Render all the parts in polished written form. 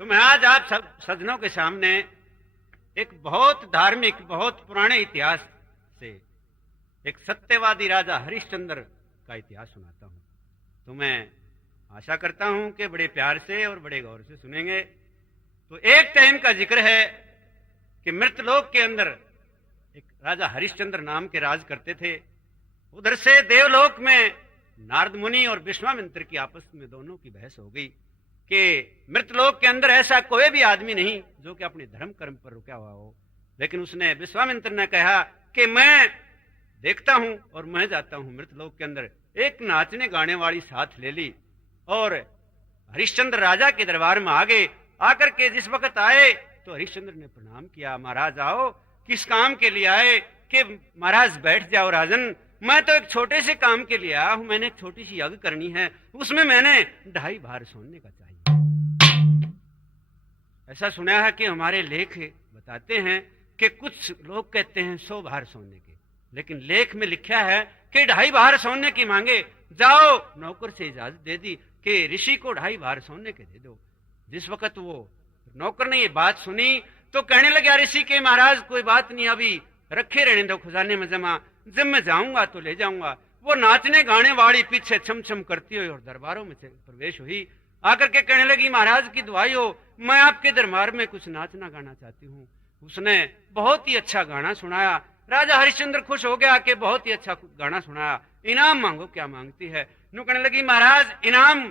तो मैं आज आप सब सज्जनों के सामने एक बहुत धार्मिक, बहुत पुराने इतिहास से एक सत्यवादी राजा हरिश्चंद्र का इतिहास सुनाता हूं। तो मैं आशा करता हूं कि बड़े प्यार से और बड़े गौर से सुनेंगे। तो एक टाइम का जिक्र है कि मृतलोक के अंदर एक राजा हरिश्चंद्र नाम के राज करते थे। उधर से देवलोक में नारद मुनि और विश्वामित्र की आपस में दोनों की बहस हो गई कि मृतलोक के अंदर ऐसा कोई भी आदमी नहीं जो कि अपने धर्म कर्म पर रुका हुआ हो। लेकिन उसने विश्वामित्र ने कहा कि मैं देखता हूं और मैं जाता हूं मृतलोक के अंदर। एक नाचने गाने वाली साथ ले ली और हरिश्चंद्र राजा के दरबार में आ गए। आकर के जिस वक्त आए तो हरिश्चंद्र ने प्रणाम किया, महाराज आओ, किस काम के लिए आए? कि महाराज बैठ जाओ राजन, मैं तो एक छोटे से काम के लिए आया हूं, मैंने एक छोटी सी यज्ञ करनी है, उसमें मैंने 2.5 भार सोने का चाहिए। ऐसा सुना है कि हमारे लेख बताते हैं कि कुछ लोग कहते हैं 100 भार सोने के, लेकिन लेख में लिखा है कि 2.5 भार सोने की मांगे। जाओ, नौकर से इजाजत दे दी कि ऋषि को 2.5 भार सोने के दे दो। जिस वक्त वो नौकर ने ये बात सुनी तो कहने लगा ऋषि के महाराज कोई बात नहीं, अभी रखे रहने दो खजाने में जमा, जब मैं जाऊंगा तो ले जाऊंगा। वो नाचने गाने वाली पीछे छम छम करती हुई और दरबारों में प्रवेश हुई। आकर के कहने लगी महाराज की दुआई हो, मैं आपके दरबार में कुछ नाचना गाना चाहती हूँ। उसने बहुत ही अच्छा गाना सुनाया। राजा हरिश्चंद्र खुश हो गया कि बहुत ही अच्छा गाना सुनाया, इनाम मांगो, क्या मांगती है? नु कहने लगी महाराज इनाम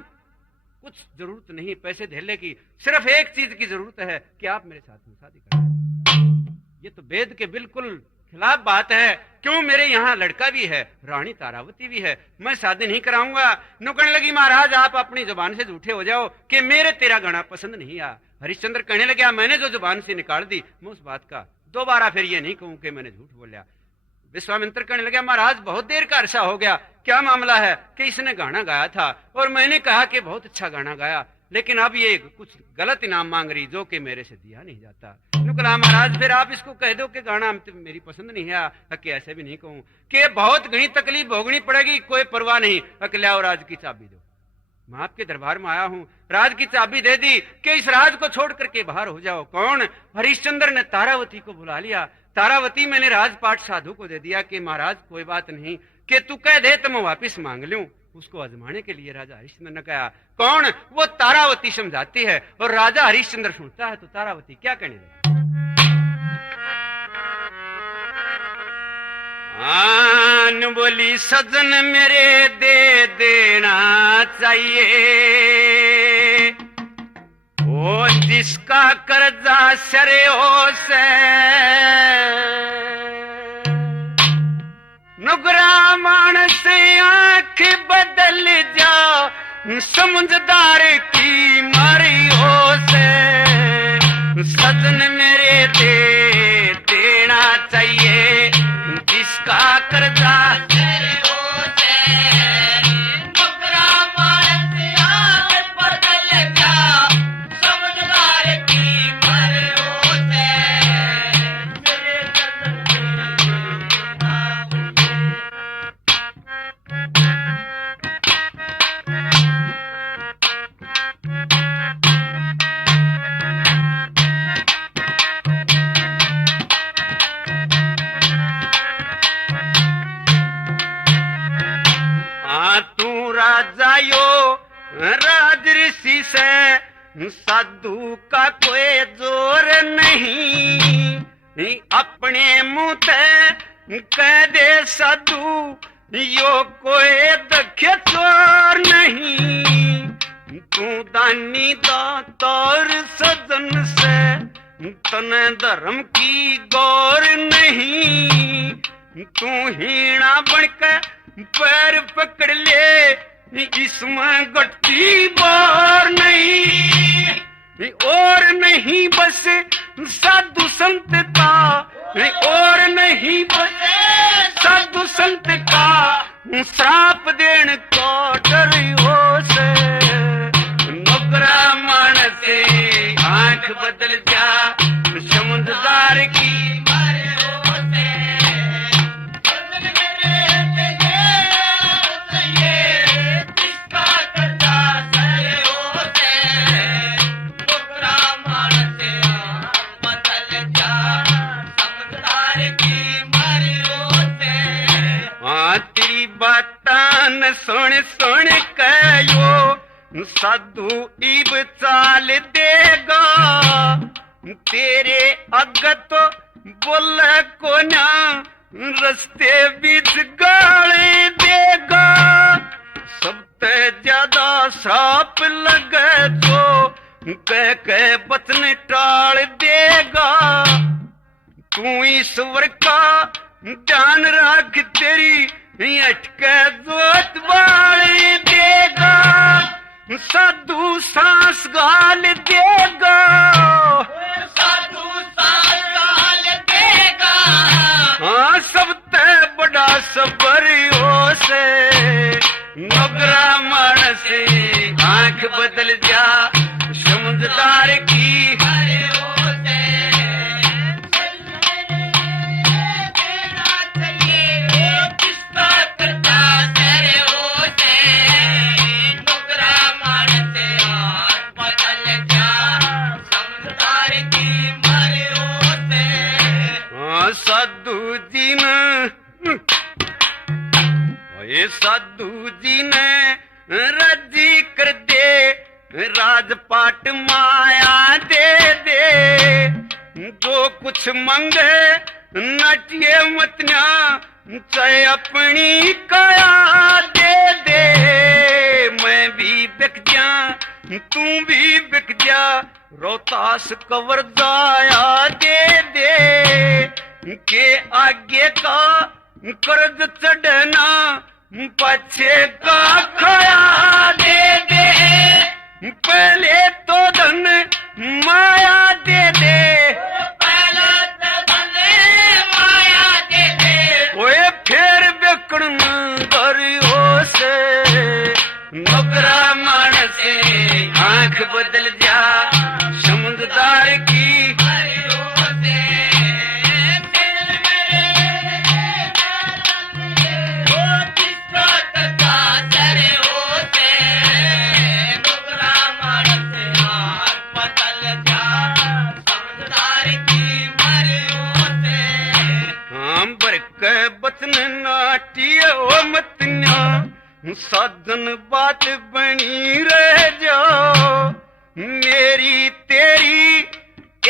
कुछ जरूरत नहीं पैसे धेले की, सिर्फ एक चीज की जरूरत है कि आप मेरे साथ में शादी करें। ये तो वेद के बिल्कुल खिलाफ बात है। क्यों? मेरे यहाँ लड़का भी है, रानी तारावती भी है, मैं शादी नहीं कराऊंगा। नुकने लगी महाराज आप अपनी जुबान से झूठे हो जाओ कि मेरे तेरा गाना पसंद नहीं आया। हरिश्चंद्र कहने लगे मैंने जो जुबान से निकाल दी मैं उस बात का दोबारा फिर ये नहीं कहूं कि मैंने झूठ बोलिया। विश्वामित्र कहने लगे महाराज बहुत देर का अरसा हो गया, क्या मामला है? कि इसने गाना गाया था और मैंने कहा कि बहुत अच्छा गाना गाया, लेकिन अब ये कुछ गलत इनाम मांग रही जो कि मेरे से दिया नहीं जाता। कहा महाराज फिर आप इसको कह दो कि गाना मेरी पसंद नहीं है। कि ऐसे भी नहीं कहूं कि बहुत घनी तकलीफ भोगनी पड़ेगी, कोई परवाह नहीं। अकल्याओ राज की चाबी दो, मैं आपके दरबार में आया हूं। राज की चाबी दे दी कि इस राज को छोड़ करके बाहर हो जाओ। कौन? हरिश्चंद्र ने तारावती को बुला लिया। तारावती मैंने राजपाट साधु को दे दिया कि महाराज कोई बात नहीं, कि तू कह दे तो मैं वापिस मांग लूं। उसको आजमाने के लिए राजा हरिश्चंद्र ने कहा। कौन? वो तारावती समझाती है और राजा हरिश्चंद्र सुनता है। तो तारावती क्या कहने लगी? आन बोली सजन मेरे दे देना चाहिए, वो जिसका कर्जा सरेओ से नुगरा मानस आंख बदल जा, समझदार की मारी हो से सजन मेरे दे देना चाहिए, जिसका कर्जा राज ऋषि से साधु का कोई जोर नहीं, अपने मुंह ते कह दे साधु यो कोई दख्य चोर नहीं। तू दानी दातार सजन से तने धर्म की गौर नहीं, तू हीणा बनकर पैर पकड़ ले, इसमें गट्टी बार नहीं और नहीं बस साधु संत का, और नहीं बस साधु संत का श्राप देन को डर हो से नौकरा मान से आंख बदल जा, समझदार की बातान सुन सुन कहो साधु इब चाल देगा तेरे अग तो बोल को ना रस्ते बीच गाली देगा सबसे ज्यादा श्राप लगे तो कह बचन टाल देगा तू ईश्वर का ध्यान रख तेरी अटके जोत बाली देगा साधु सांस गाल देगा साधु सांस गाल देगा हाँ सबसे बड़ा सबर हो से नौकरा मानस आंख बदल जा समझदार की साधु जी ने राजी कर दे राजपाट माया दे दे जो कुछ मंगे नटिए मतनिया चाहे अपनी काया दे दे मैं भी बिक जा तू भी बिक जा रोहतास कवर जाया दे दे के आगे का कर्ज चढ़ना पछे का खाया दे दे पहले तो धन माया दे दे पहले तो धन माया दे दे ओए फिर बिकड़न दरियो से नौकरा मानस आंख बदल जा समझदार की साधन बात बनी रह जाओ मेरी तेरी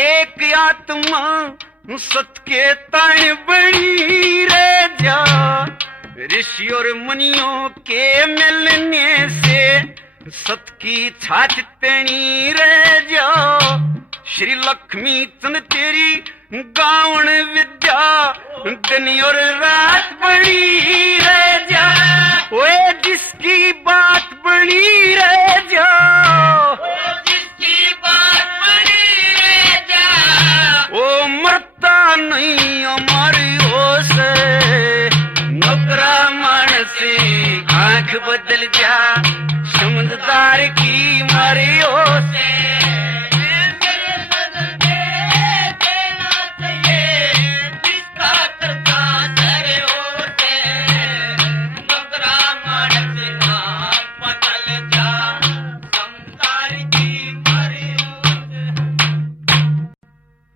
एक आत्मा सत के तान बनी रह जा ऋषि और मुनियों के मिलने से सत की छाछ तनी रह जाओ श्री लक्ष्मी चंद तेरी गाउन विद्या दिन और रात बनी रह जा ओए जिसकी बात बनी रह जा जिसकी बात बनी रह जा ओ मरता नहीं हमारी हो से नौकरा मानस आंख बदल जा समझदार की मारी हो से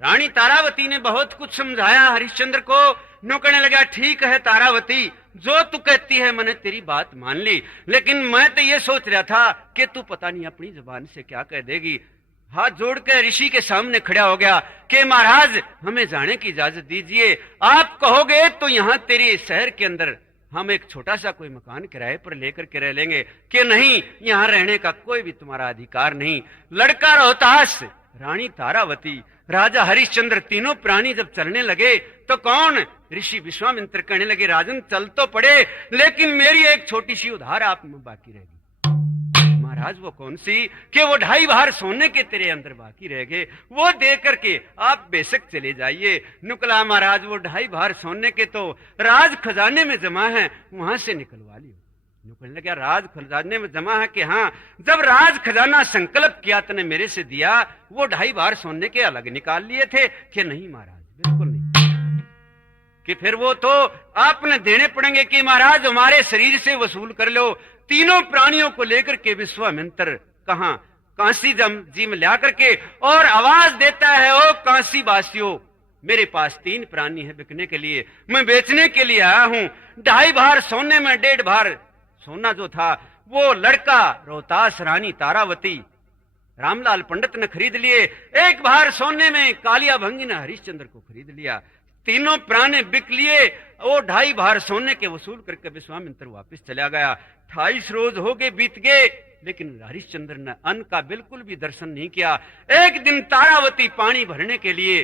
रानी तारावती ने बहुत कुछ समझाया हरिश्चंद्र को। नो कहने लगा ठीक है तारावती, जो तू कहती है मैंने तेरी बात मान ली, लेकिन मैं तो ये सोच रहा था कि तू पता नहीं अपनी जुबान से क्या कह देगी। हाथ जोड़कर ऋषि के सामने खड़ा हो गया कि महाराज हमें जाने की इजाजत दीजिए, आप कहोगे तो यहाँ तेरे शहर के अंदर हम एक छोटा सा कोई मकान किराए पर लेकर के रह लेंगे, कि नहीं यहाँ रहने का कोई भी तुम्हारा अधिकार नहीं। लड़का रोहतास, रानी तारावती, राजा हरिश्चंद्र, तीनों प्राणी जब चलने लगे तो कौन, ऋषि विश्वामित्र कहने लगे राजन चल तो पड़े, लेकिन मेरी एक छोटी सी उधार आप में बाकी रहेगी। महाराज वो कौन सी, कि वो 2.5 भार सोने के तेरे अंदर बाकी रह गए, वो दे करके आप बेशक चले जाइए। नुकला महाराज वो 2.5 भार सोने के तो राज खजाने में जमा है, वहां से निकलवा लियो। कहने लगा राज खजाने में जमा है कि हाँ, जब राज खजाना संकल्प किया तने मेरे से दिया, वो 2.5 भार सोने के अलग निकाल लिए थे, कि नहीं महाराज बिल्कुल नहीं, कि फिर वो तो आपने देने पड़ेंगे, कि महाराज हमारे शरीर से वसूल कर लो। तीनों प्राणियों को लेकर के विश्वामित्र कहां काशी जी में ला करके और आवाज देता है, ओ काशी वासियों मेरे पास 3 प्राणी है बिकने के लिए, मैं बेचने के लिए आया हूं। 2.5 भार सोने में 1.5 भार सोना जो था वो लड़का रोहतास रानी तारावती रामलाल पंडित ने खरीद लिए। 1 भार सोने में कालिया भंगी ने हरिश्चंद्र को खरीद लिया। तीनों प्राणी बिक लिए। वो 2.5 भार सोने के वसूल करके विश्वामित्र वापस चला गया। 28 रोज हो गए, बीत गए, लेकिन हरिश्चंद्र ने अन्न का बिल्कुल भी दर्शन नहीं किया। एक दिन तारावती पानी भरने के लिए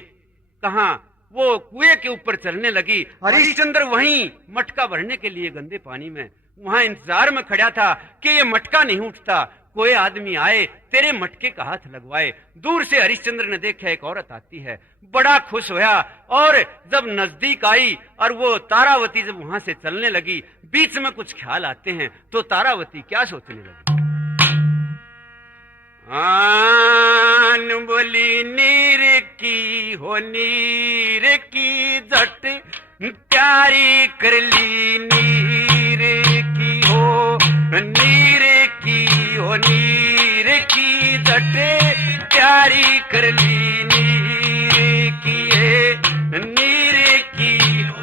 कहा वो कुएं के ऊपर चलने लगी। हरिश्चंद्र वहीं मटका भरने के लिए गंदे पानी में वहां इंतजार में खड़ा था कि ये मटका नहीं उठता, कोई आदमी आए तेरे मटके का हाथ लगवाए। दूर से हरिश्चंद्र ने देखा एक औरत आती है, बड़ा खुश होया। और जब नजदीक आई और वो तारावती जब वहां से चलने लगी, बीच में कुछ ख्याल आते हैं तो तारावती क्या सोचने लगी? आन बोली नीर की हो नीर की जट प्यारी कर ली, नीर की हो नीर की हो नीर की जट प्यारी कर ली, नीर की है नीर की हो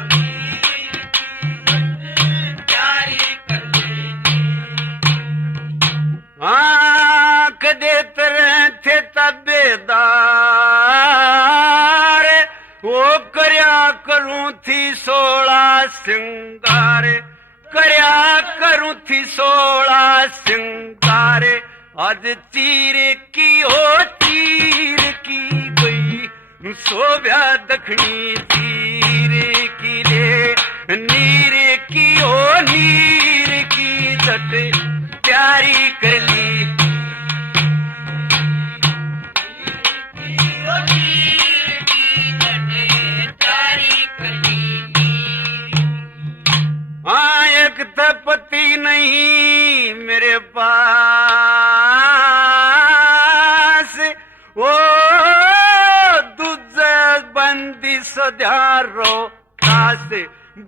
प्यारी कर ली। आंख देते थे तबेदार वो करया करूं थी 16 श्रृंगार, करया करूं थी 16 श्रृंगार। आज तीर की हो तीर की गई शोभा दखनी, तीर की ले नीर की हो नीर की जट प्यारी कर ली। हाँ एक पति नहीं मेरे पास, वो दूजे बंदी सजारो खास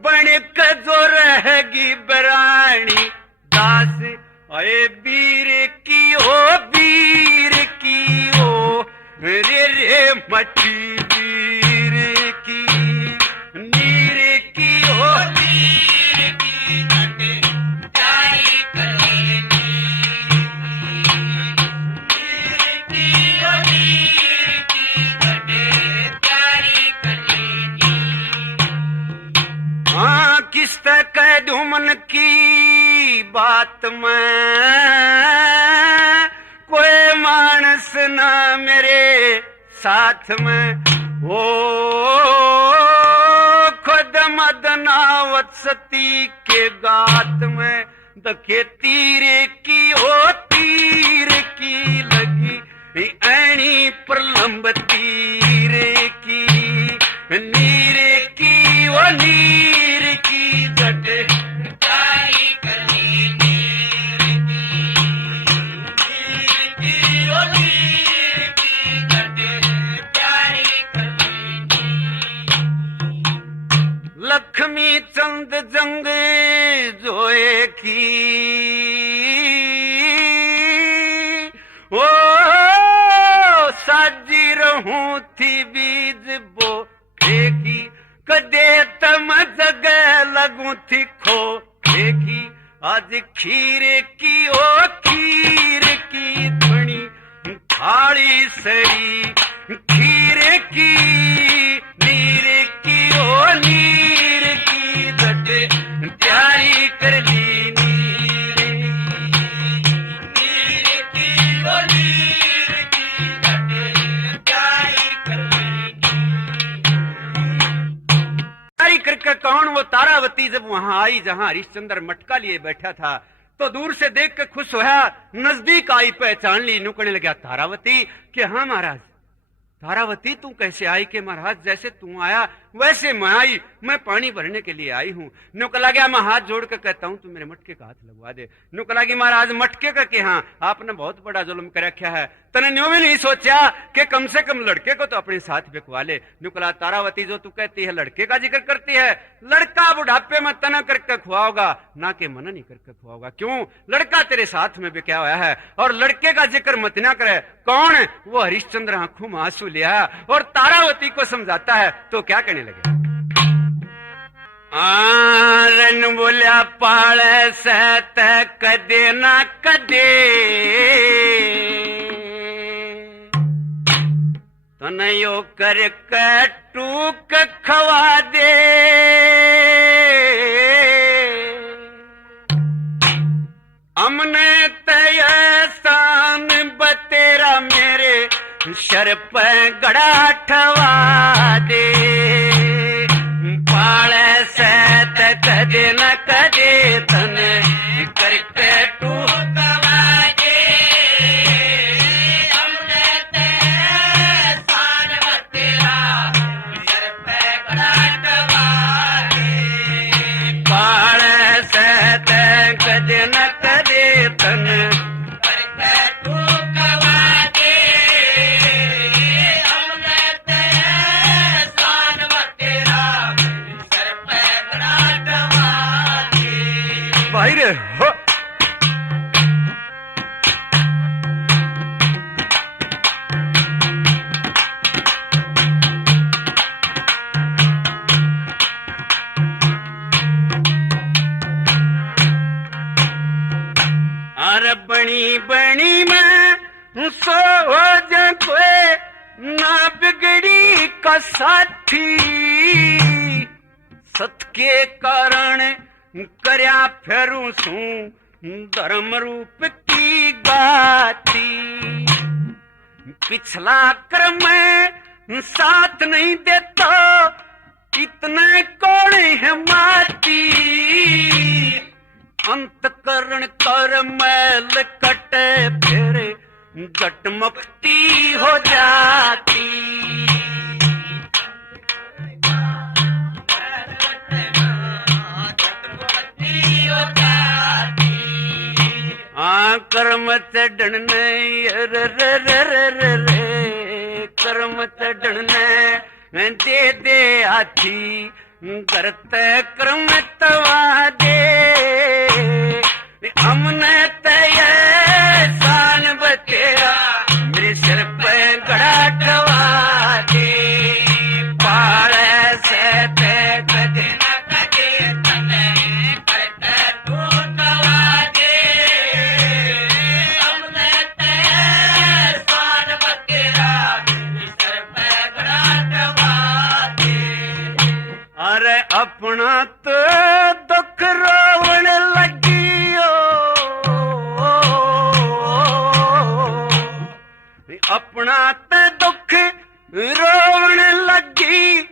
बन के जो रहेगी बरानी दास। अरे वीर की हो रे रे मठी वीर की, नीर की हो नीर की प्यारी कली, नीर की हो नीर की प्यारी कली। हाँ किस तक ढूमन की बात में कोई मानस ना मेरे साथ में, वो खुद मदनावत सती के गात में दखे तीर की हो तीर की लगी ऐनी प्रलंब तीर की, नीर की वो नीर की जट प्यारी कली, नीर की वो नीर की जट प्यारी कली। लक्ष्मी चंद जंग जोए की ओ साजी रहूं थी बीज बो फेंकी, कदे तम जगह लगू थी खो फेंकी। आज खीर की ओ खीर की धुनी थाली सड़ी, खीर की नीर की ओ नीर की जट प्यारी कर ली, नीर की ओ नीर की जट प्यारी कर ली। प्यारी करके कौन? वो तारावती जब वहां आई जहां हरिश्चंद्र मटका लिए बैठा था तो दूर से देख के खुश होया, नजदीक आई पहचान ली, नुकने लगा तारावती कि हाँ महाराज। तारावती तू कैसे आई? कि महाराज जैसे तू आया वैसे मैं आई, मैं पानी भरने के लिए आई हूं। नुकला गया, मैं हाथ जोड़ कर कहता हूं तू मेरे मटके का हाथ लगवा दे। नुकला की महाराज मटके का कि हाँ आपने बहुत बड़ा जुल्म कर रखा है, तने न्यों भी नहीं सोचा कि कम से कम लड़के को तो अपने साथ बिकवा ले। नुकला तारावती जो तू कहती है लड़के का जिक्र करती है, लड़का बुढ़ापे में तना करके खुआओगा ना कि मना नहीं करके खुआओगा। क्यों? लड़का तेरे साथ में बिका हुआ है और लड़के का जिक्र मत ना करे। कौन? वो हरिश्चंद्र आंखों में आंसू लिया और तारावती को समझाता है तो क्या कहने लगे। रन बोलिया पाले से कदे ना कदे तनयो कर टूक खवा दे। हमने तयसान बतेरा मेरे शर पे गड़ा ठवा दे। पाले से कदे न कदे तन करके टू कवा दे। हमने तयसान बतेरा शर पे गड़ा ठवा दे। पाले से कदे न कदे तन करके टू कवा दे। हमने तयसान बतेरा शर पे गड़ा ठवा दे। भाई रे हो अरे बनी बनी में सो हो जा कोई ना बिगड़ी का साथी। सत के कारण करया फेरू सू धर्म रूप की गाती। पिछला कर्म साथ नहीं देता इतने कौन है माती। अंतकरण कर मैल कटे फिर जट मुक्ति हो जाती। कर्म चढ़ने कर्म चढ़ने दे दे हाथी करते कर्म तवा दे। हमने तय शान बतेरा मेरे सिर पे गड़ा ठवा दे। पाले से कदे न कदे तने करते टू कवा दे। हमने तय शान बतेरा मेरे सिर पे गड़ा ठवा दे। अरे अपना तो दुख रोवण लगियो, अपना तो दुख रोवण लगी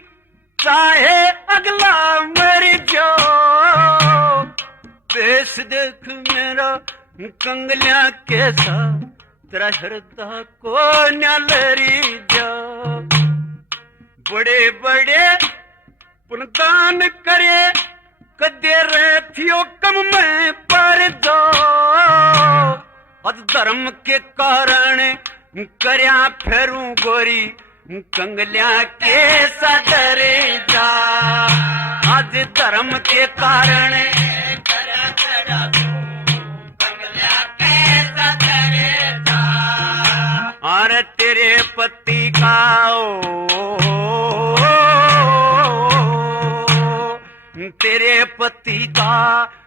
चाहे अगला मर जाओ। बेस देख मेरा कंगलिया कैसा तेरा हृदय को नलरी जा। बड़े बड़े पुनदान करे कदे रथियो कम में पर दो। अज धर्म के कारण करया फेरू गोरी कंगलिया के सदरे जा। आज धर्म के कारण करया कंगलिया के सदरे जा। और तेरे पति का तेरे पति का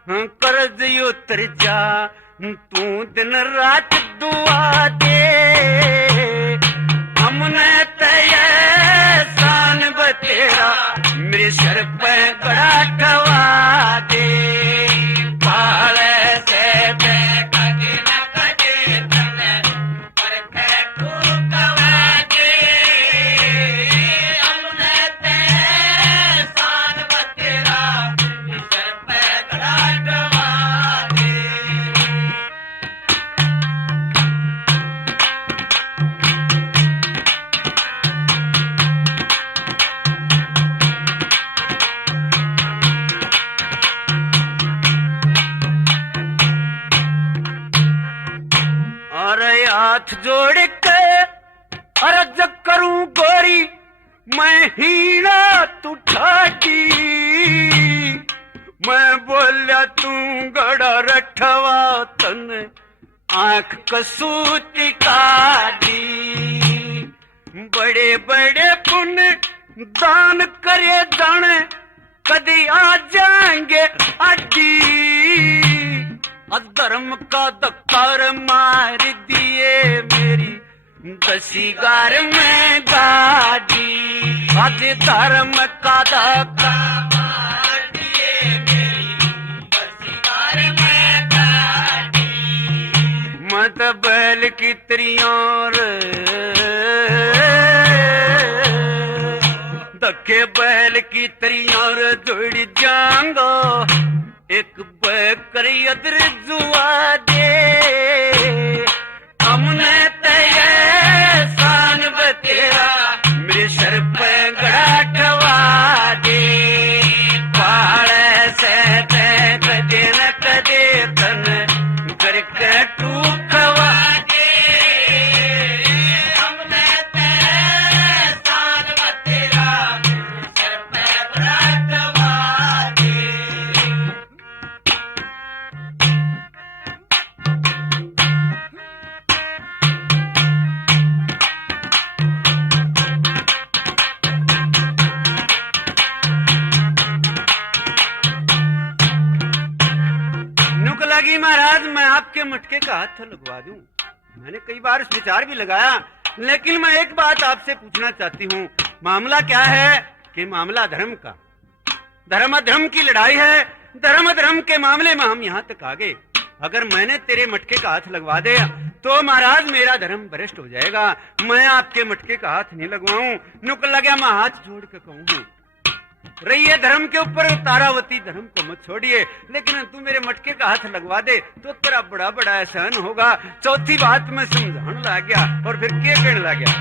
कर्ज उतर जा। तू दिन रात दुआ दे। हमने तय शान बतेरा मेरे सर पे गड़ा ठवा दे। पाले से कदे न कदे तने करके टू कवा दे। हमने तय शान बतेरा मेरे सर पे गड़ा ठवा दे। हाथ जोड़ के अर्ज करूं गोरी, मैं हीना तू ठाटी। मैं बोलिया तू गड़ा रठवा, तन आंख कसूती का दी। बड़े बड़े पुण्य दान करे दान, कदी आ जाएंगे अड्डी। अधर्म का धक्कार मार दिए मेरी दसीगार में गाड़ी। आज धर्म का धक्का मार दिए मेरी दसीगार में गाड़ी। मत बैल की त्रियों धक्के बैल की त्रियों जुड़ जाऊंगा। एक बकर अदर जुआ दे, हमने तय शान बतेरा, मेरे सर पे गड़ा ठवा दे। पहाड़ से कदे न कदे तन करके तू खवा दे। हमने तय शान बतेरा, सर पे गड़ा ठवा दे। लगी महाराज मैं आपके मटके का हाथ लगवा दूं। मैंने कई बार विचार भी लगाया, लेकिन मैं एक बात आपसे पूछना चाहती हूँ। मामला क्या है कि मामला धर्म का, धर्म अधर्म की लड़ाई है। धर्म अधर्म के मामले में हम यहाँ तक आ गए। अगर मैंने तेरे मटके का हाथ लगवा दिया तो महाराज मेरा धर्म भ्रष्ट हो जाएगा। मैं आपके मटके का हाथ नहीं लगवाऊं। नुक लगा मैं हाथ जोड़ के कहूँ, रहिए धर्म के ऊपर तारावती, धर्म को मत छोड़िए। लेकिन तू मेरे मटके का हाथ लगवा दे तो तेरा बड़ा बड़ा एहसान होगा। चौथी बात में समझाने लग गया और फिर क्या कहने लग गया।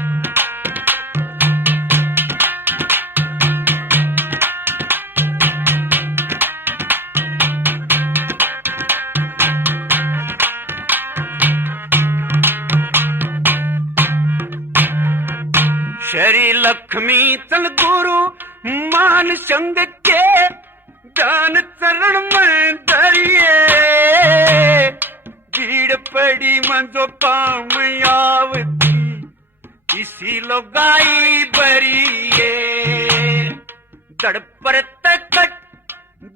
शरी लक्ष्मी तन गुरु मान संग के दान चरण में धरिए। भीड़ पड़ी मंजो काम आवती, इसी लोगाई बरिए। दड़ पर तकट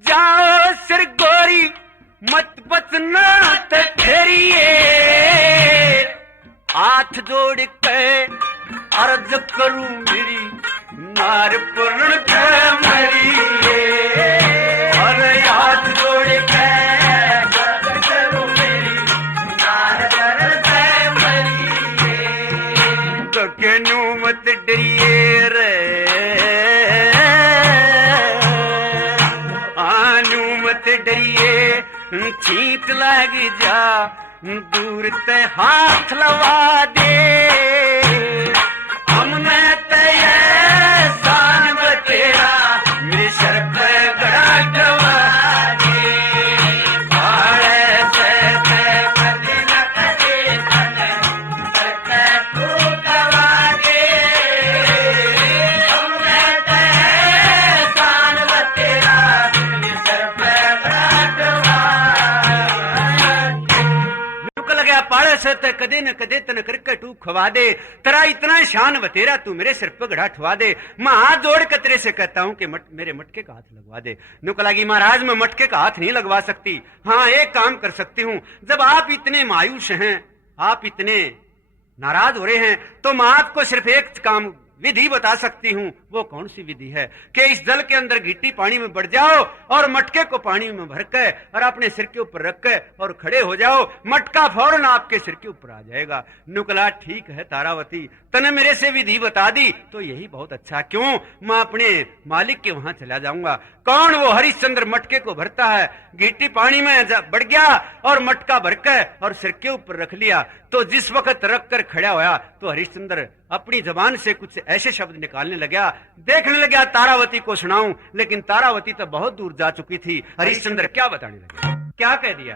जाओ सिर गोरी, मत बचना फेरिए। हाथ जोड़ के अर्ज करूं मेरी नार पूर्ण मरिए। अरे हाथ जोड़ के अर्ज करूं मेरी नार पूर्ण मरिए। तो केनू मत डरिए रे, आनू मत डरिए। छींट लग जा दूर ते हाथ लवा दे। हमने तय शान बतेरा, मेरे सर पे गड़ा ठवा दे। पहाड़ से कदे न कदे तन करके तू ठवा दे। हमने तय शान बतेरा, मेरे सर पे गड़ा ठवा दे। लगा पाड़े से कदे न कदे तन करके तू खवा दे। तेरा इतना शान बतेरा, तू मेरे सिर पर गड़ा ठवा दे। मैं हाथ जोड़ के तेरे से कहता हूं कि मेरे मटके का हाथ लगवा दे। नुक लगी महाराज मैं मटके का हाथ नहीं लगवा सकती। हाँ एक काम कर सकती हूँ, जब आप इतने मायूस हैं, आप इतने नाराज हो रहे हैं, तो मैं आपको सिर्फ एक काम विधि बता सकती हूँ। वो कौन सी विधि है कि इस जल के अंदर गिट्टी पानी में बढ़ जाओ और मटके को पानी में भर के और अपने सिर के ऊपर रख के और खड़े हो जाओ। मटका फौरन आपके सिर के ऊपर आ जाएगा। नुकला ठीक है तारावती, तने मेरे से विधि बता दी तो यही बहुत अच्छा। क्यों, मैं अपने मालिक के वहां चला जाऊंगा। कौन, वो हरिश्चंद्र मटके को भरता है, गिट्टी पानी में बढ़ गया और मटका भर के और सिर के ऊपर रख लिया। तो जिस वक्त रख कर खड़ा होया तो हरिश्चंद्र अपनी जबान से कुछ ऐसे शब्द निकालने लगा, देखने लगा तारावती को सुनाऊं। लेकिन तारावती तो बहुत दूर जा चुकी थी। हरिश्चंद्र क्या बताने लगे, क्या कह दिया।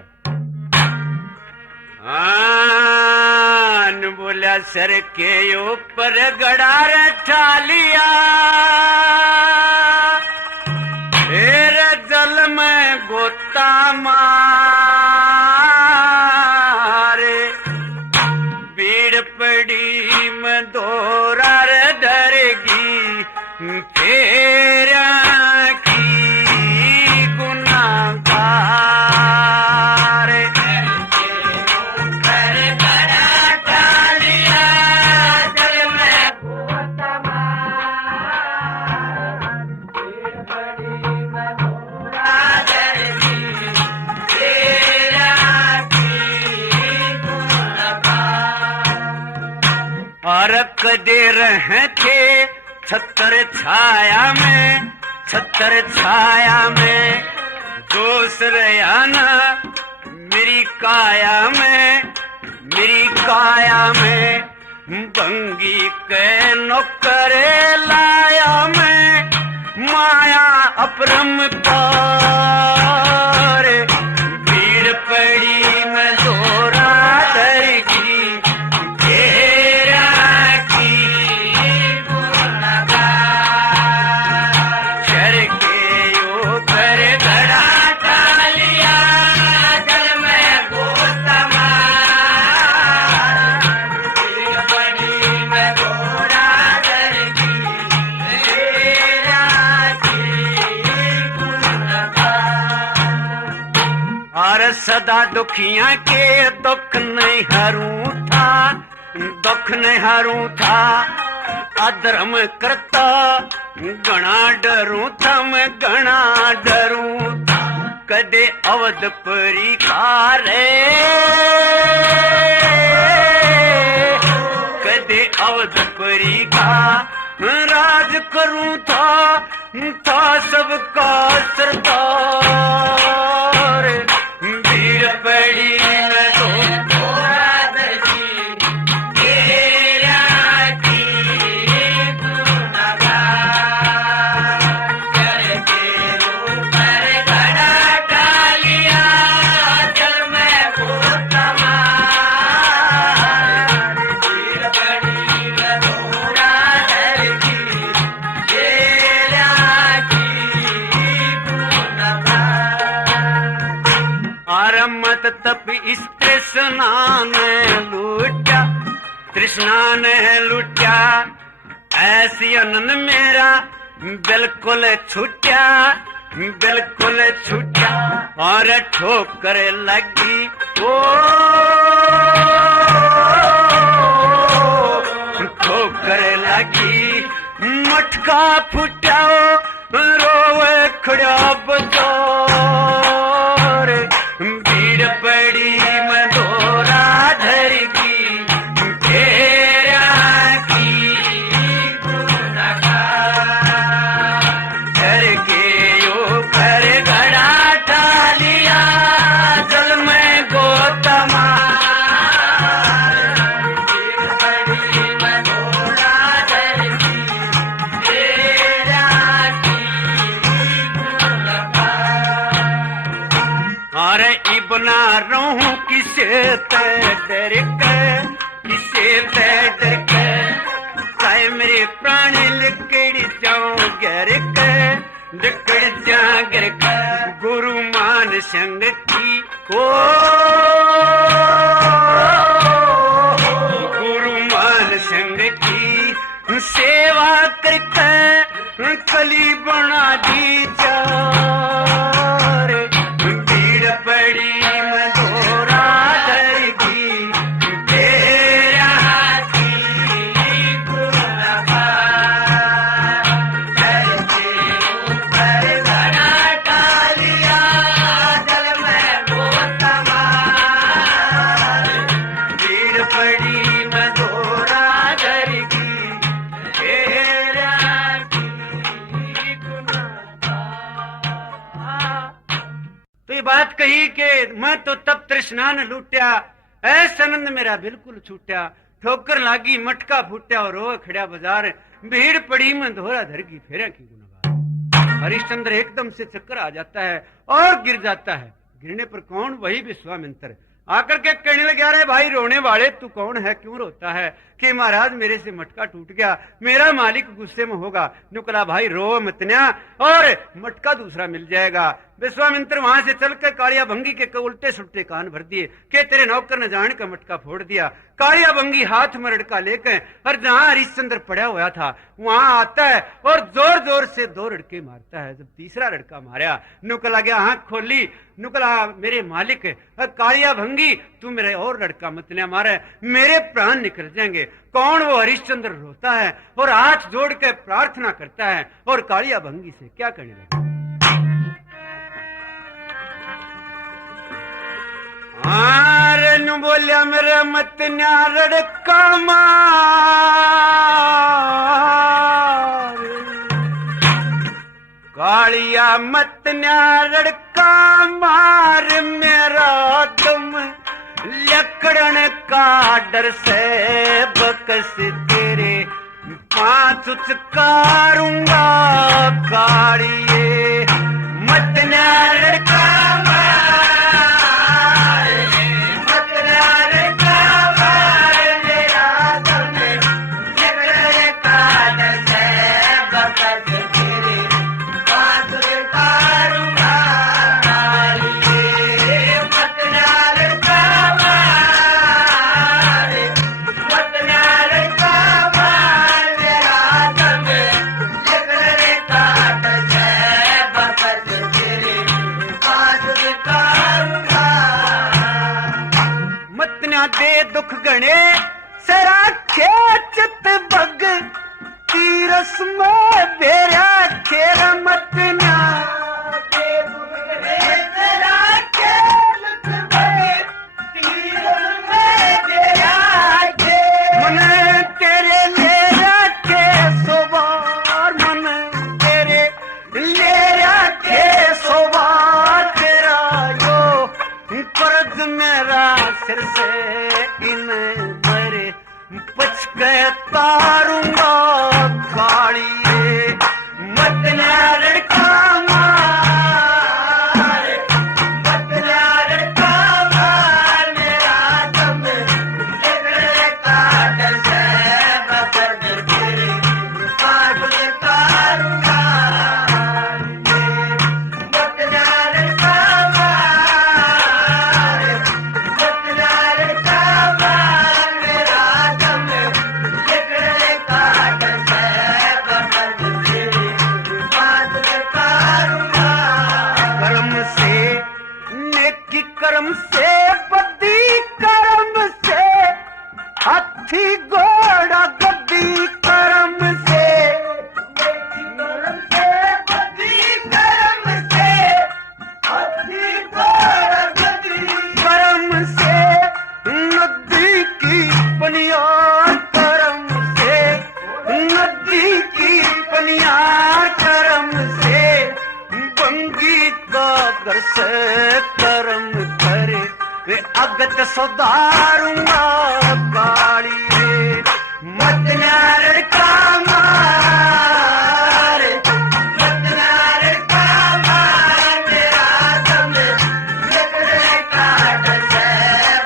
आन बोला सर के ऊपर गड़ा रखा लिया, फिर जल में गोता मारे, भीड़ पड़ी में दोरा डरगी, फेरा की गुनाहगार। ऊपर गड़ा डालिया, जल में गोता मारे, भीड़ पड़ी में दोरा डरगी, फेरा की गुनाहगार। और कदे रहे थे छतर छाया में, छतर छाया में, जोश रयाना मेरी काया में, मेरी काया में, बंगी के नौकरे लाया में, माया अपरम पार, भीड़ पड़ी में दोरा डरगी, सदा दुखिया के दुख नहीं हरू था, दुख नहीं हरू था, अधर्म करता गणा डरू था, मैं गणा डरू था, कदे अवध परी कारे, कदे अवध परी का राज करूं था सबका सरदार, भीड़ पड़ी मैं तो थोड़ा दर्जी, तेरा की गुनाहगार, करके ऊपर गड़ा डालिया, जल में गोता मार, भीड़ पड़ी मैं थोड़ा दर्जी, तेरा की गुनाहगार। और मत तप इस तृष्णा ने लूटा, तृष्णा ने लूटा, ऐसी अनंद मेरा बिल्कुल छूटा, बिल्कुल छूटा, और ठोकर लगी ओ ठोकर लगी, मटका फुटाओ रोवे खड़ा बजार, भीड़ पड़ी मैं दोरा धरगी, तेरा की गुनाहगार, करके ऊपर गड़ा डालिया, जल में गोता मार, भीड़ पड़ी मैं दोरा धरगी, तेरा की गुनाहगार। और इबना रहूं किसे ते डर के, किसे ते डर के, चाहे मेरे प्राण लिकड़ जाऊं गर के, लिकड़ जा गर के, गुरु मान संग की ओ गुरु मान संग की सेवा करके कली बना दी चार, भीड़ पड़ी मैं दोरा धरगी, तेरा की गुनाहगार, करके ऊपर गड़ा डालिया, जल में गोता मार, भीड़ पड़ी मैं दोरा धरगी, तेरा की गुनाहगार। तो ये बात कही कि मैं तो तब तृष्णा न लूटिया, ऐसा आनंद मेरा बिल्कुल छूटा, ठोकर लागी मटका फूटा और रो खड़ा बाजार, भीड़ पड़ी में धोरा धरगी, फेरा की गुनाहगार। हरिश्चंद्र एकदम से चक्कर आ जाता है और गिर जाता है, गिरने पर कौन? वही विश्वामित्र। आकर के कहने लगे, अरे भाई रोने वाले तू कौन है, क्यों रोता है? कि महाराज मेरे से मटका टूट गया, मेरा मालिक गुस्से में होगा। नुकला भाई रो मतन्या, और मटका दूसरा मिल जाएगा। विश्वामित्र वहां से चलकर कालिया भंगी के उल्टे सुल्टे कान भर दिए कि तेरे नौकर ने जान का मटका फोड़ दिया। कालिया भंगी हाथ में रड़का लेकर और जहां हरिश्चंद्र पड़ा हुआ था वहां आता है और जोर जोर से 2 रड़के मारता है। जब तीसरा रड़का मारा, नुकला गया आंख खोली, नुकला मेरे मालिक कालिया भंगी तू मेरे और लड़का मत न मारे, मेरे प्राण निकल जाएंगे। कौन वो हरिश्चंद्र रोता है और हाथ जोड़ के प्रार्थना करता है और कालिया भंगी से क्या करने लगा। अरे नु बोलिया मेरे मत न्या रड़का मार, कालिया मत न्या रड़का मार, मेरा तुम लकड़न का डर से बकस तेरे 5 उचकारूंगा। कालिए मत न्या रड़का दे दुख गणे सरा चित बग तीरस में बेरा खेल मत ना दे दुख गणे सरा चित बग तीरस में बेरा मन तेरे ले रखे सोबार, मन तेरे ले रखे सोबार, तेरा यो कर्ज मेरा सिर से इन मरे पच के तारूंगा। कालिए मत न्या रड़का मार, मत न्या रड़का मार, मेरा दम लकड़े का डर से बकर तेरे 5 उचकारूंगा। मत न्या रड़का मार, मत न्या रड़का मार, मेरा दम लकड़े का डर से बकर तेरे 5 उचकारूंगा। कर्म से नेकी कर्म से बदी कर्म से हाथी घोड़ा गद्दी कर्म से, नेकी कर्म से बदी कर्म से हाथी घोड़ा गद्दी कर्म से, नदी की पनियार कर्म से, नदी की पनियार कर्म से, बंगी का घर से कर्म करे वे अगत सुधारूंगा। कालिए मत न्या रड़का मार, मत न्या रड़का मार, मेरा दम लकड़े का डर से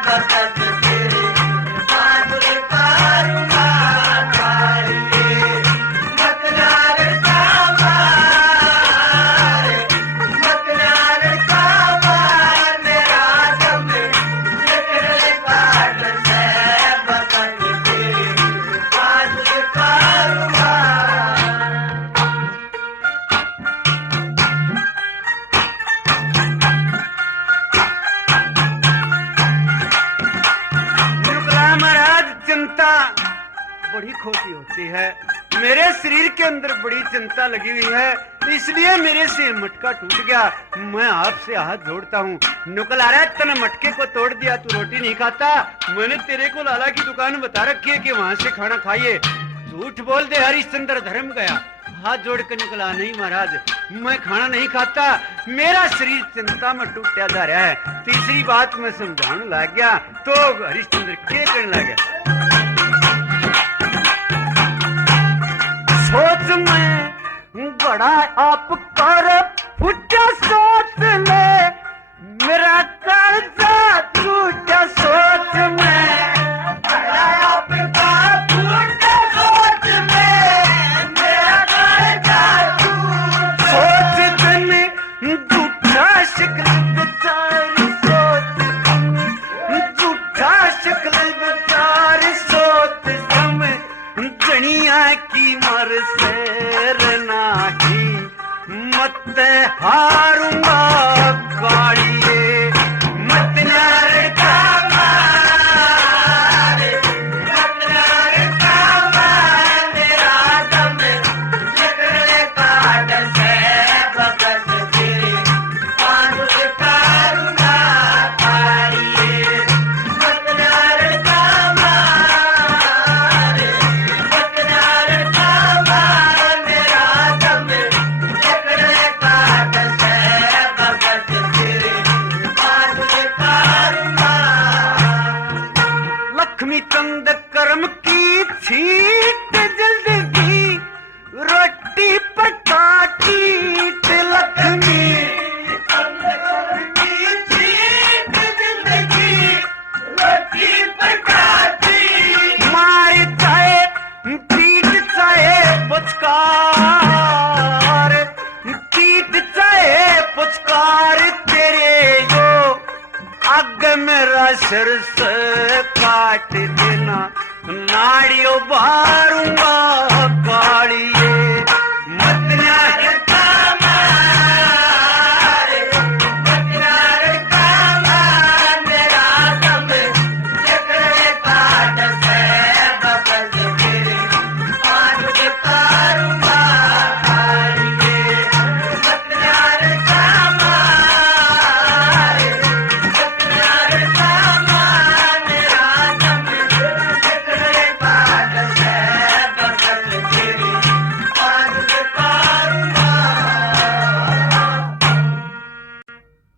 बकस तेरे 5 उचकारूंगा। कालिए मत न्या रड़का मार, मत न्या रड़का मार, मेरा दम लकड़े का डर से बकस तेरे 5 उचकारूंगा। नुकला महाराज चिंता बड़ी खोटी होती है, मेरे शरीर के अंदर बड़ी चिंता लगी हुई है, इसलिए मेरे से मटका टूट गया। मैं आपसे हाथ जोड़ता हूँ। नुकला रहा तने मटके को तोड़ दिया, तू रोटी नहीं खाता, मैंने तेरे को लाला की दुकान बता रखी है कि वहां से खाना खाइए। झूठ बोल दे, हरिश्चंद्र धर्म गया। हाथ जोड़ के निकला, नहीं महाराज मैं खाना नहीं खाता, मेरा शरीर चिंता में टूटा जा रहा है। तीसरी बात मैं समझाने लग गया तो हरिश्चंद्र क्या करने लगा, सोच में बड़ा आप कर फुटा सोच ले, मेरा कर्जा टूटा ते हारूंगा कालिए मत लड़का मार मत लड़का मार मेरा दम निकले काट से बकस तेरे पांच करूंगा कालिए मत लड़का मार मत लड़का मार मेरा दम निकले काट से बकस तेरे पांच करूंगा। लक्ष्मी चंद कर्म की छीट जिंदगी रोटी पर काटीट लक्ष्मी चंद कर्म की छीट जिंदगी रोटी पर काटी मार चाहे पीट चाहे पुचकार पीट चाहे पुचकार तेरे यो आग मेरा सिर से काट देना नाड़ियों बारूंगा कालिए मत लड़का मार मत लड़का मार मेरा दम निकले काट से बकस तेरे पांच करूंगा कालिए मत लड़का मार मत लड़का मार मेरा दम निकले काट से बकस तेरे पांच करूंगा।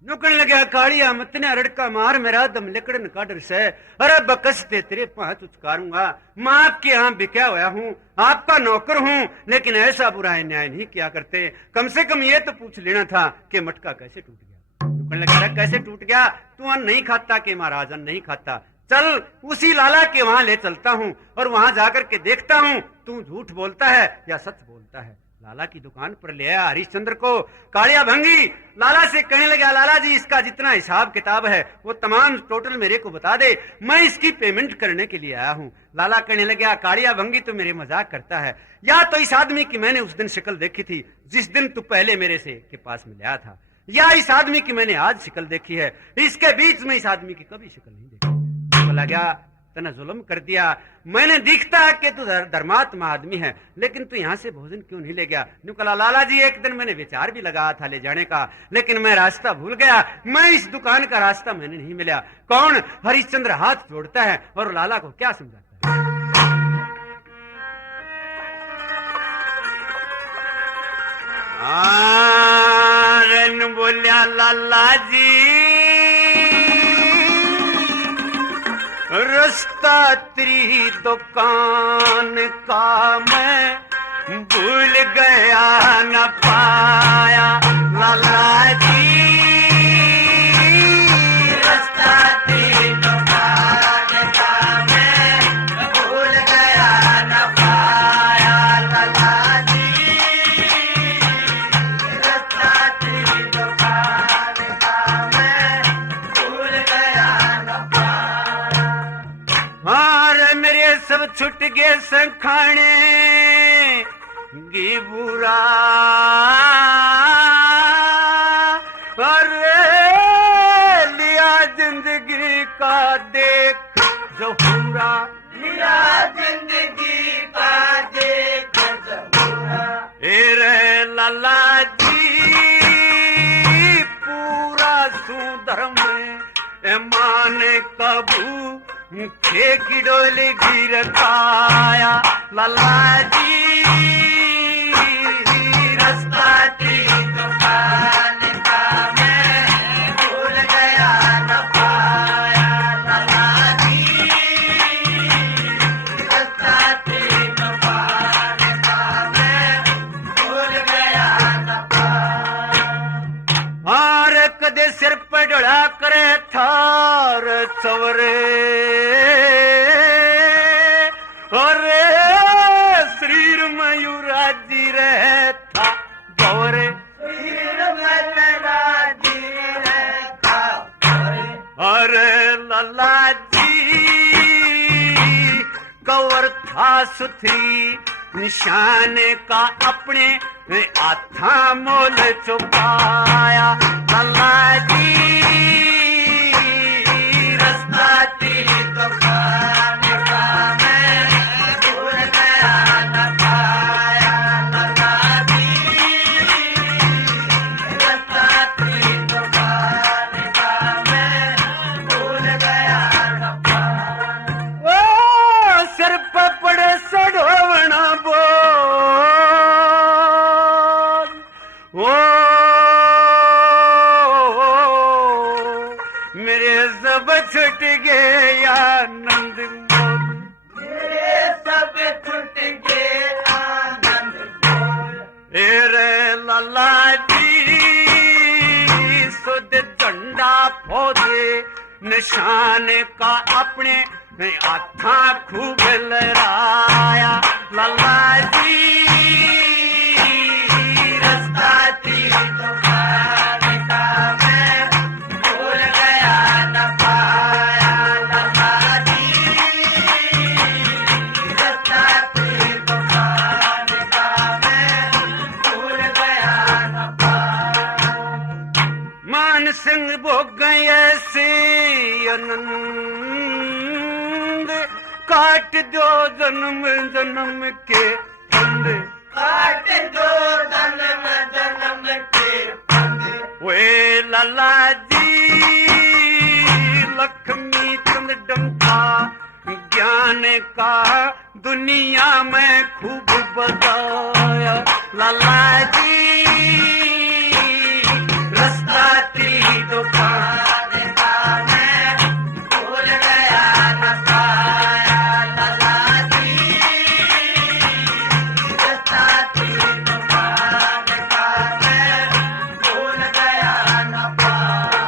नुकन लगा कालिया मतने रड़का मार मेरा दम लिकड़न काडर से अरे बकस ते तेरे पांच उचकारूंगा। मैं आपके यहाँ बिका हुआ हूँ आपका नौकर हूँ लेकिन ऐसा बुरा न्याय नहीं किया करते। कम से कम ये तो पूछ लेना था कि मटका कैसे टूट गया। नुकन लगा कैसे टूट गया तू अन्न नहीं खाता कि महाराज अन्न नहीं खाता। चल उसी लाला के वहां ले चलता हूँ और वहां जाकर के देखता हूँ तू झूठ बोलता है या सच बोलता है। लाला की दुकान पर ले आया हरिश्चंद्र को। कालिया भंगी लाला से कहने लगा लाला जी इसका जितना हिसाब किताब है वो तमाम टोटल मेरे को बता दे मैं इसकी पेमेंट करने के लिए आया हूँ। लाला कहने लगा कालिया भंगी तो मेरे मजाक करता है या तो इस आदमी की मैंने उस दिन शक्ल देखी थी जिस दिन तू पहले मेरे से के पास में आया था या इस आदमी की मैंने आज शक्ल देखी है। इसके बीच में इस आदमी की कभी शक्ल नहीं देखी। बोला गया तने जुल्म कर दिया मैंने दिखता है कि तू धर्मात्मा आदमी है लेकिन तू यहाँ से भोजन क्यों नहीं ले गया। निकला लाला जी एक दिन मैंने विचार भी लगाया था ले जाने का लेकिन मैं रास्ता भूल गया। मैं इस दुकान का रास्ता मैंने नहीं मिला। कौन हरिश्चंद्र हाथ जोड़ता है और लाला को क्या समझाता है। बोलिया लाला जी रास्ता तेरी दुकान का मैं भूल गया न पाया लाला जी रास्ता तेरी दुकान का मैं भूल गया न पाया लाला जी रास्ता तेरी दुकान का मैं भूल गया न पाया। हार मेरे सब छुट गए संखाने गी बुरा अरे लिया जिंदगी का देख जहूरा लिया जिंदगी का देख जहूरा। रे लाला जी पूरा सुधर्म मान कबू मुखे की डोली गिर खाया लाला जी रास्ता तेरी दुकान का मैं भूल गया न पाया लाला जी रास्ता तेरी दुकान का मैं भूल गया न पाया। हार कदे सिर पर डोला करे थार चवरे अरे शरीर मयूराजी रहता गौरे शरीर मयूराजी रहता गौरे। अरे लाला जी कवर था सुथरी निशान का अपने आथा मोल चुकाया लल्ला जी रास्ता तेरी दुकान का मैं भूल गया न पाया लल्ला जी रास्ता तेरी दुकान का मैं भूल गया न पाया। ओ सिर पे पड़े सड़ोवना बोल ओ मेरे सब छुट गए आनंद बोल मेरे सब छुट गए आनंद बोल रे लाला जी सुध झंडा फौजे निशान का अपने हाथा खूब लहराया लाला जी रास्ता तेरी दुकान का मैं भूल गया न पाया लाला जी रास्ता तेरी दुकान का मैं भूल गया न पाया। मान सिंह भोग गए से आनंद काट दो जन्म जन्म के फंद काट दो जन्म जन्म के फंद वे लाला जी लक्ष्मी चंद डंका ज्ञान का दुनिया में खूब बजाया लाला जी रास्ता तेरी दुकान का मैं भूल गया न पाया लाला जी रास्ता तेरी दुकान का मैं भूल गया न पाया।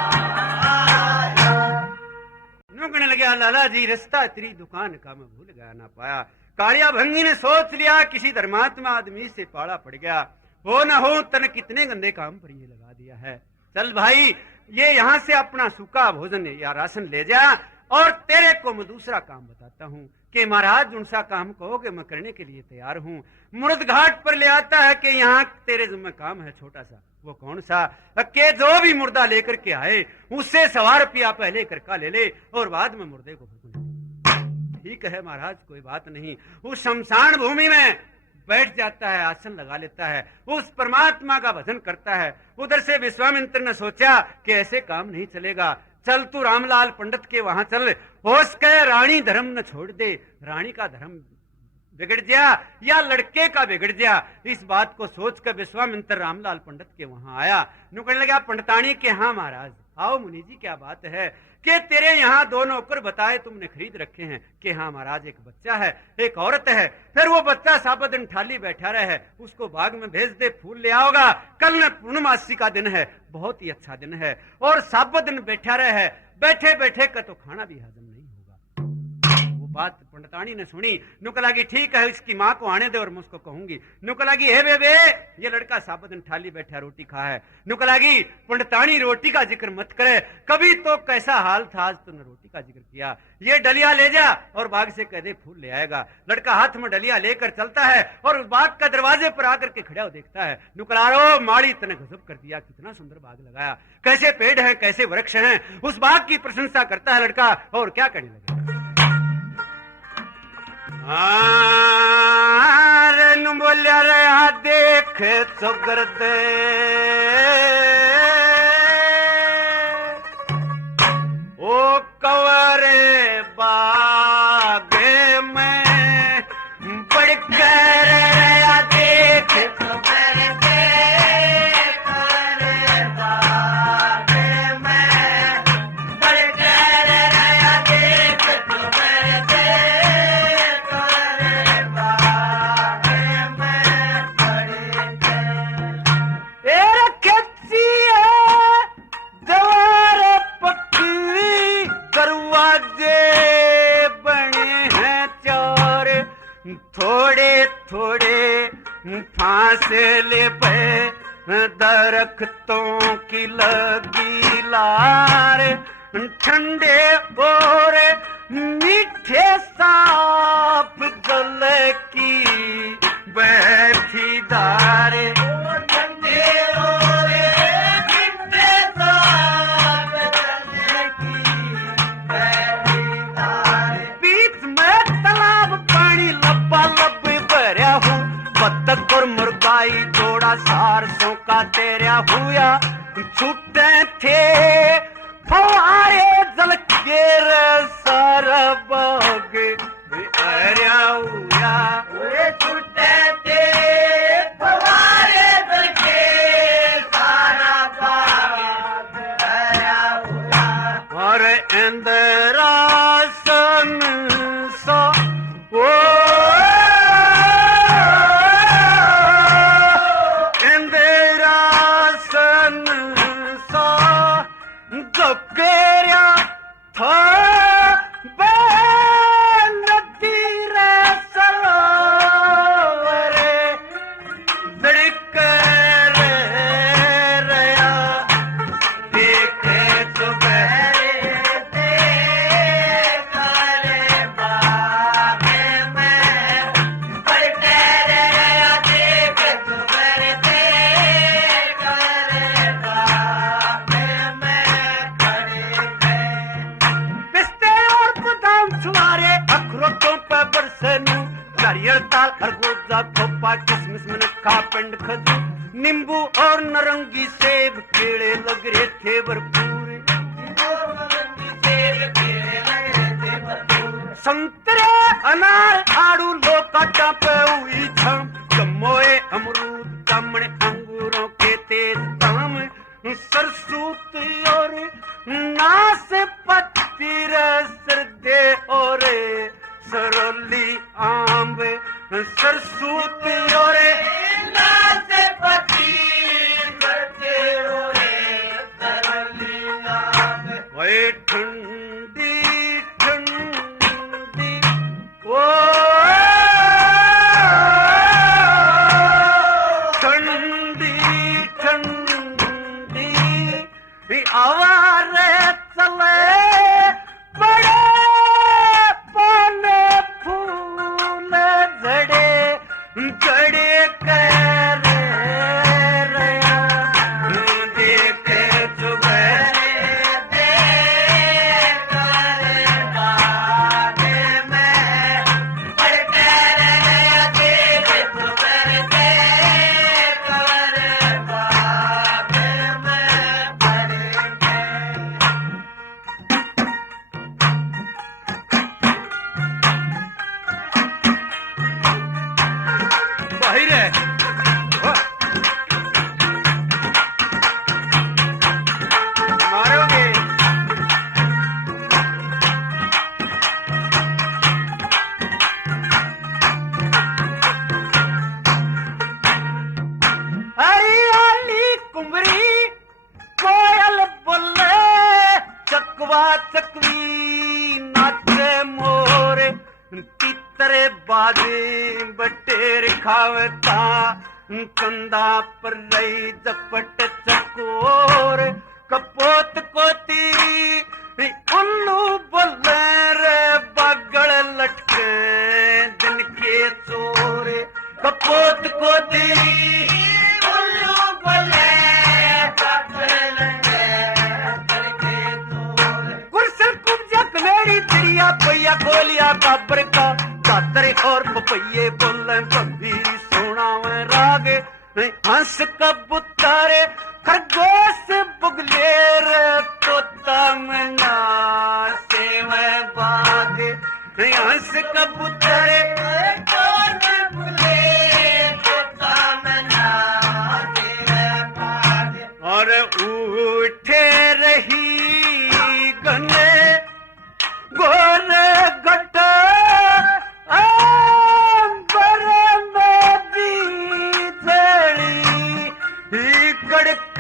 कहने लगा लाला जी रास्ता तेरी दुकान का मैं भूल गया न पाया। कालिया भंगी ने सोच लिया किसी धर्मात्मा आदमी से पाला पड़ गया हो न हो तन कितने गंदे काम पर ये लगा दिया है। चल भाई ये यहाँ से अपना सूखा भोजन या राशन ले जा और तेरे को मैं दूसरा काम बताता हूँ कि महाराज जो सा काम कहोगे मैं करने के लिए तैयार हूँ। मुर्द घाट पर ले आता है कि यहाँ तेरे जिम्मे काम है छोटा सा। वो कौन सा कि जो भी मुर्दा लेकर के आए उससे 100 रुपया पहले करका ले ले और बाद में मुर्दे को फूंक ले। ठीक है महाराज कोई बात नहीं। उस शमशान भूमि में बैठ जाता है आसन लगा लेता है उस परमात्मा का भजन करता है। उधर से विश्वामित्र ने सोचा कि ऐसे काम नहीं चलेगा। चल तू रामलाल पंडित के वहां चल होश के रानी धर्म न छोड़ दे। रानी का धर्म बिगड़ जा या लड़के का बिगड़ जा इस बात को सोचकर विश्वामित्र रामलाल पंडित के वहां आया। नुकड़ने लगा पंडितानी के हाँ महाराज आओ मुनि जी क्या बात है कि तेरे यहाँ 2 नौकर बताए तुमने खरीद रखे हैं कि हाँ महाराज एक बच्चा है एक औरत है। फिर वो बच्चा साबा दिन ठाली बैठा रहे उसको बाग में भेज दे फूल ले आओगा। कल न पूर्णमासी का दिन है बहुत ही अच्छा दिन है और साबा दिन बैठा रहे बैठे बैठे का तो खाना भी हजम नहीं होगा। वो बात पंडितानी ने सुनी। नुकला की ठीक है इसकी माँ को आने दे और मैं उसको कहूंगी। नुकला की हे बेबे ये लड़का साबा दिन ठाली बैठा रोटी खा है। नुकला की पंडितानी रोटी का जिक्र मत करे कभी तो कैसा हाल था आज तूने रोटी का जिक्र किया। ये डलिया ले जा और बाग से कह दे फूल ले आएगा। लड़का हाथ में डलिया लेकर चलता है और उस बाग का दरवाजे पर आकर के खड़ा देखता है। नुकलारो माड़ी तने गजब कर दिया कितना सुंदर बाग लगाया कैसे पेड़ है कैसे वृक्ष हैं। उस बाग की प्रशंसा करता है लड़का और क्या करने लगा। बोलिया रहा देख चुगर दे ओ कवरे बागे में बड़ कर रहा देख चुगर दे करे बागे में बड़ कर रहा देख चुगर दे थोड़े थोड़े फासले पे दरख्तों की लगी लार ठंडे और मीठे साफ जल की बैठी दार छूटे थे फवारे जल के सारा बाग अरिया उया छूटे थे फवारे जल के सारा बाग और इंद्रासन सा ओ इंद्रासन सा जो केरिया था नदी रे सरोवरे बिड़क रे रया देखे तो नारियल ताल खरबूजा खोपा किसमिस मनक्का पिंड खजूर नींबू और नारंगी सेब केले लग रहे थे भरपूर संतरे अनार आड़ू लोकाटा पे हुई छम जमोए अमरूद कमण अंगूरों के तेज दाम सरसूत और नाशपाती सरदे और सरोली आंब सरसूत और नाशपाती सरदे और सरोली आंब वे ठंडी ठंडी ओ ठंडी ठंडी आवारे चले बड़े पाने फूल झड़े झड़े कर रया देखे चुबरे चकवी नाचे मोर तीतरे बाजे बटेर खावता कंधा पर लई जपट चकोर कपोत कोती उल्लू बोले रे बगड़ लटके दिन के चोर कपोत कोती उल्लू बोले चिड़िया पैया खोलिया बाबर का दादर और पपैये बोले गंभीर सोना में राग हंस कबूतर खरगोश बुगलेर तोता में नाचे में बाग हंस कबूतर तोता में नाचे में बाग और उठे रही गने गोरे गट अंबर में बीजड़ी कड़क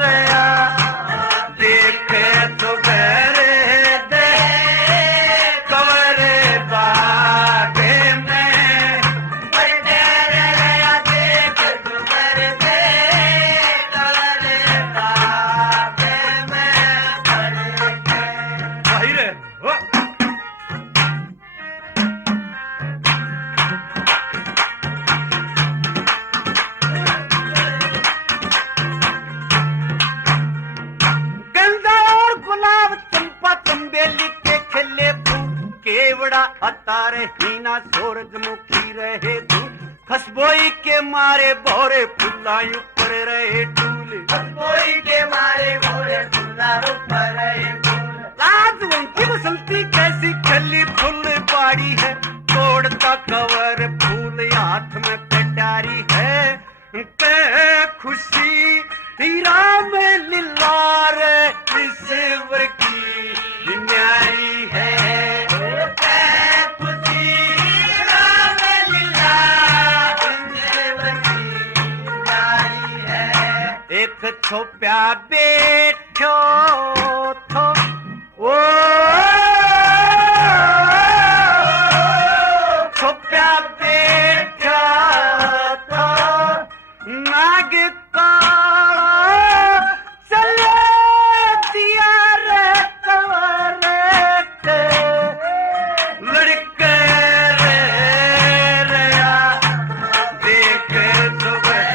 रया देखे तो बेरे दे कवरे बागे में देखे तो बेरे दे कवरे बागे में गंगा और गुलाब चंपा चंबेली के खिले फूल केवड़ा अतारे हीना सूरजमुखी रहे तू खसबोई के मारे भोरे फुल्ला ऊपर रहे तू राम लीला रे ईश्वर की न्यारी है। खुशी राम लीला ईश्वर की न्यारी है। एक छोप्या बैठो थो ओ छोप्या बैठा था नाग काला चले दिया रे कवरे के लड़के रे रया देख सुबह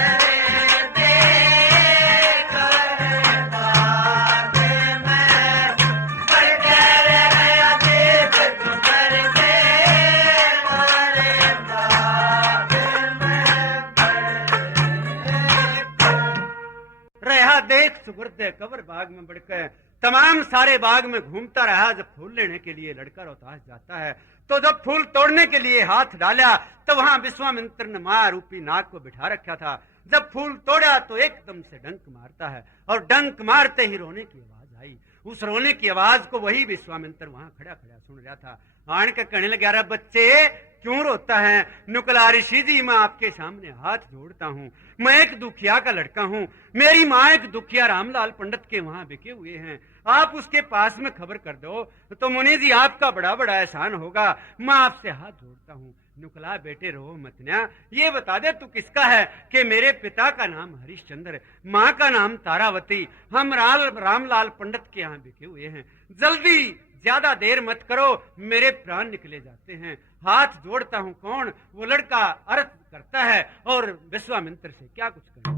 देख सुगरते कवर बाग में बढ़कर तमाम सारे बाग में घूमता रहा। जब फूल लेने के लिए लड़का रोहतास जाता है तो जब फूल तोड़ने के लिए हाथ डाला तो वहां विश्वामित्र ने मां रूपी नाग को बिठा रखा था। जब फूल तोड़ा तो एकदम से डंक मारता है और डंक मारते ही रोने की आवाज आई। उस रोने की आवाज को वही विश्वामित्र वहां खड़ा खड़ा सुन रहा था। आन के कहने लगे, अरे बच्चे क्यों रोता है? नुकला ऋषि जी, मैं आपके सामने हाथ जोड़ता हूँ। मैं एक दुखिया का लड़का हूँ। मेरी माँ एक दुखिया रामलाल पंडित के वहां बिके हुए हैं। आप उसके पास में खबर कर दो तो मुनि जी आपका बड़ा बड़ा एहसान होगा। मैं आपसे हाथ जोड़ता हूँ। नुकला बेटे रो मतन्या, ये बता दे तू किसका है? कि मेरे पिता का नाम हरिश्चंद्र, माँ का नाम तारावती, हम रामलाल पंडित के यहाँ बिके हुए हैं। जल्दी, ज्यादा देर मत करो, मेरे प्राण निकले जाते हैं। हाथ जोड़ता हूँ। कौन? वो लड़का अर्थ करता है और विश्वामित्र से क्या कुछ करे।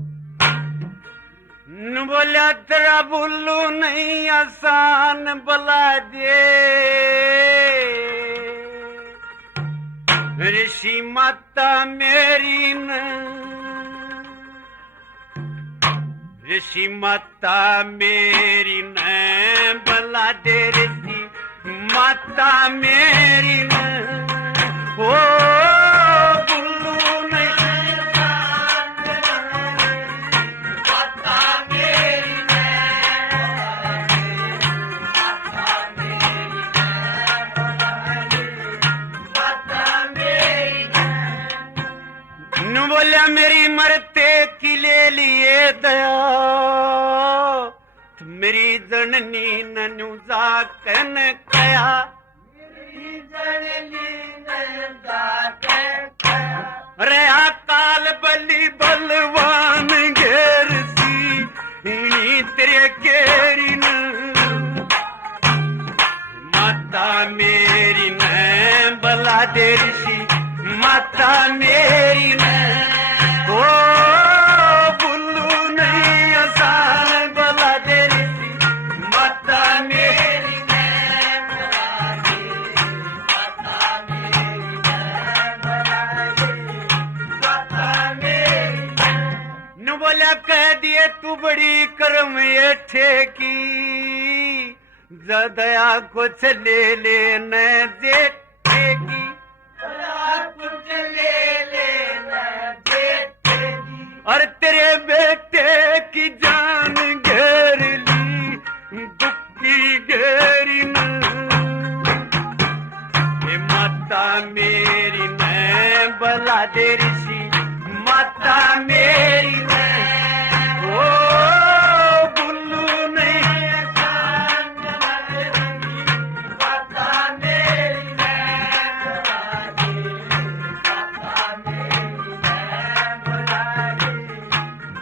बोला तेरा बुल्लू नहीं आसान बला दे, ऋषि माता मेरी न, ऋषि माता मेरी न बला दे, ऋषि माता मेरी न हो बुल्लू नहीं माता मेरी नु बोलिया मेरी मरते की ले लिए दया, मेरी जननी ननु जाकन कया, मेरी जननी ननु जाकन कया। रे अकाल बलि बलवान घेर सी इनी तेरे घेरी न, माता मेरी न बला दे ऋषि माता मेरी न, ओ बुल्लू नहीं आसान बला दे ऋषि माता मेरी न, बला दे माता मेरी न, बला दे माता मेरी न। नु बोला कह दिए तू बड़ी कर्म ये ठेकी, दया कुछ ले ले न जेठेगी, कुछ ले लेना देगी। और तेरे बेटे की जान घेर ली दुखी घेरी न, ये माता मेरी न बला दे ऋषि माता मेरी न, ओ बुल्लू नहीं आसान बला देगी, माता मेरी न, बला दे माता मेरी न, बला दे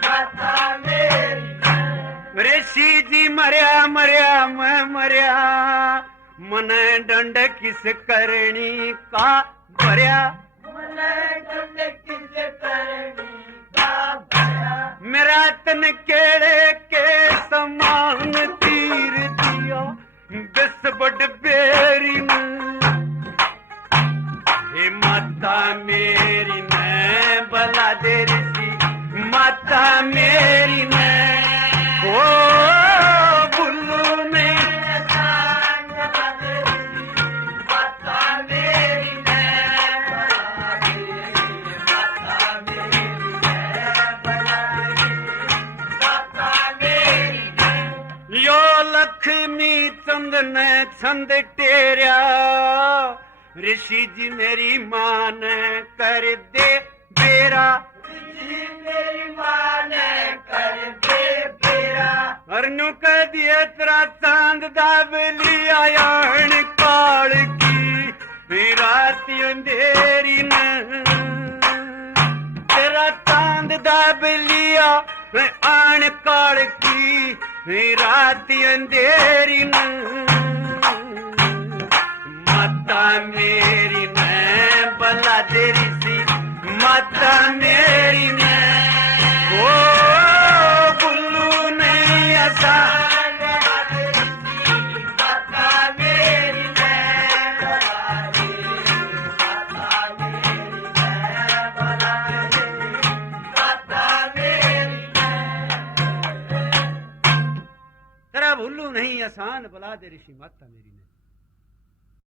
माता मेरी न। ऋषि जी मरया मरया मैं मरया, मन दंड किस करनी का भरया, मन दंड किस करनी का भया। मेरा तन केड़े के समान तीर दिया, दस बड़ बेरी न, हे माता मेरी न बला दे ऋषि माता मेरी न, ओ बुल्लू नहीं आसान बला देगी, माता मेरी न, बला दे माता मेरी न, बला दे माता लक्ष्मी चंद ने छंद टेरिया ऋषि जी मेरी मां ने कर दे बेरा जी मेरी मां ने कर दे बेरा अरनु कह दिए तेरा चांद दाबली आयान काल की रात अंधेरी न तेरा चांद दाबलिया आन काल की रात अंधेरी न माता मेरी न बला देरी सी माता मेरी न ओ बुल्लू नहीं ऐसा माता मेरी नैन बला दे माता मेरी तेरा भुल्लू नहीं आसान बुला दे ऋषि माता मेरी ने